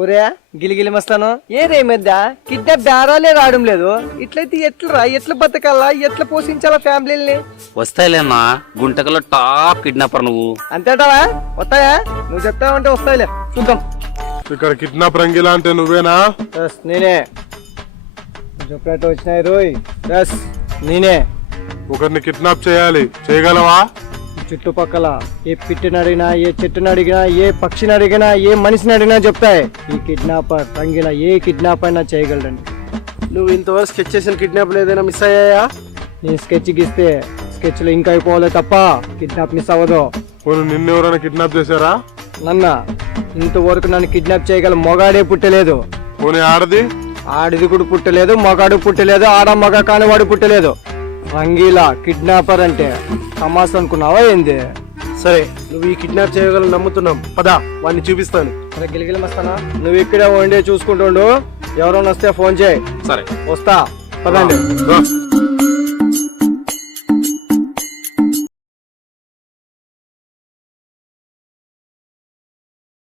ఊరే గిలిగిలి మస్తాను ఏదే మధ్య కిడ్నాప్ బేరాలే రావడం లేదు. ఇట్లయితే ఎట్లా బతకాలా, ఎట్లా పోషించాలా ఫ్యామిలీని? వస్తాయిలేమ్మా, గుంటకల్లో టాప్ కిడ్నాపర్ నువ్వు. అంతేటావా? వస్తాయా? నువ్వు చెప్తావంటే వస్తాయిలే, చూద్దాం. ఇక్కడ కిడ్నాప్ రంగిలా అంటే నువ్వేనా? నేనే. చెప్పినట్టు వచ్చినాయి రోయ్. నేనే. ఒకరిని కిడ్నాప్ చేయాలి, చేయగలవా? చుట్టుపక్కల ఏ పిట్టిని అడిగినా, ఏ చెట్టుని అడిగినా, ఏ పక్షిని అడిగినా, ఏ మనిషిని అడిగినా చెప్తాయి ఈ కిడ్నాపర్ రంగిలా ఏ కిడ్నాప్ అయినా చేయగలడండి. నువ్వు ఇంతవరకు స్కెచ్ చేసిన కిడ్నాప్లు ఏదైనా మిస్ అయ్యాయా? నేను స్కెచ్ గీస్తే స్కెచ్ లో ఇంకా అయిపోలే తప్ప కిడ్నాప్ మిస్ అవ్వదు. నిన్నెవరైనా కిడ్నాప్ చేశారా? ఇంతవరకు నన్ను కిడ్నాప్ చేయగల మొగాడే పుట్టలేదు. పోనీ ఆడది? ఆడిది కూడా పుట్టలేదు, మగాడు పుట్టలేదు, ఆడ మగ కాని వాడు పుట్టలేదు. రంగీలా కిడ్నాపర్ అంటే తమాస్ అనుకున్నావా ఏంది? సరే, నువ్వు ఈ కిడ్నాప్ చేయగలని నమ్ముతున్నాం, పదా వాడిని చూపిస్తాను. సరే గిలిగిలి మస్తానా, నువ్వు ఇక్కడే వండే చూసుకుంటుండు. ఎవరైనా వస్తే ఫోన్ చేయి. సరే వస్తా, పదండి.